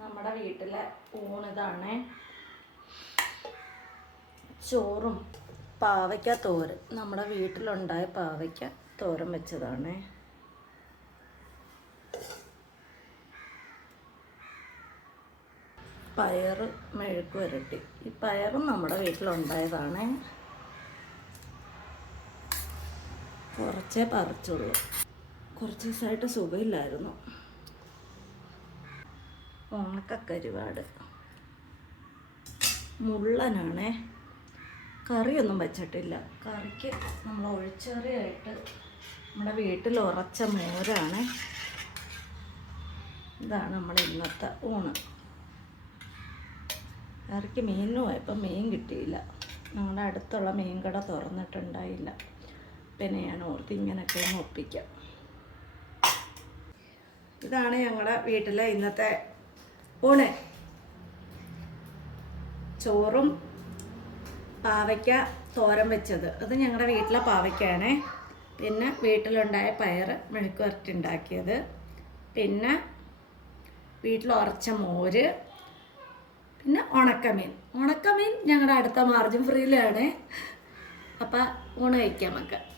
നമ്മുടെ വീട്ടിലെ ഊണിതാണ്. ചോറും പാവയ്ക്ക തോരൻ. നമ്മുടെ വീട്ടിലുണ്ടായ പാവയ്ക്ക തോരൻ വെച്ചതാണ്. പയറ് മെഴുക്ക് പുരട്ടി. ഈ പയറും നമ്മുടെ വീട്ടിലുണ്ടായതാണ്. കുറച്ചേ പറിച്ചുള്ളൂ. കുറച്ച് ദിവസമായിട്ട് സുഖമില്ലായിരുന്നു. ഉണക്കക്കരുവാട് മുള്ളനാണേ. കറിയൊന്നും വെച്ചിട്ടില്ല. കറിക്ക് നമ്മൾ ഒഴിച്ചറിയായിട്ട് നമ്മുടെ വീട്ടിൽ ഉറച്ച മോരാണ്. ഇതാണ് നമ്മുടെ ഇന്നത്തെ ഊണ്. കറിക്ക് മീനും പോയപ്പോൾ മീൻ കിട്ടിയില്ല. ഞങ്ങളുടെ അടുത്തുള്ള മീൻ കട തുറന്നിട്ടുണ്ടായില്ല. പിന്നെ ഞാൻ ഓർത്ത് ഇങ്ങനെയൊക്കെ ഒന്ന് ഒപ്പിക്കാം. ഇതാണ് ഞങ്ങളുടെ വീട്ടിലെ ഇന്നത്തെ ഊണ്. ചോറും പാവയ്ക്ക തോരൻ വെച്ചത്. അത് ഞങ്ങളുടെ വീട്ടിലെ പാവയ്ക്കാണ്. പിന്നെ വീട്ടിലുണ്ടായ പയർ മെഴുക്ക് വരട്ടി ഉണ്ടാക്കിയത്. പിന്നെ വീട്ടിൽ ഉറച്ച മോര്. പിന്നെ ഉണക്കമീൻ. ഉണക്കമീൻ ഞങ്ങളുടെ അടുത്ത മാർജിൻ ഫ്രീയിലാണ്. അപ്പം ഊണ് കഴിക്കാം നമുക്ക്.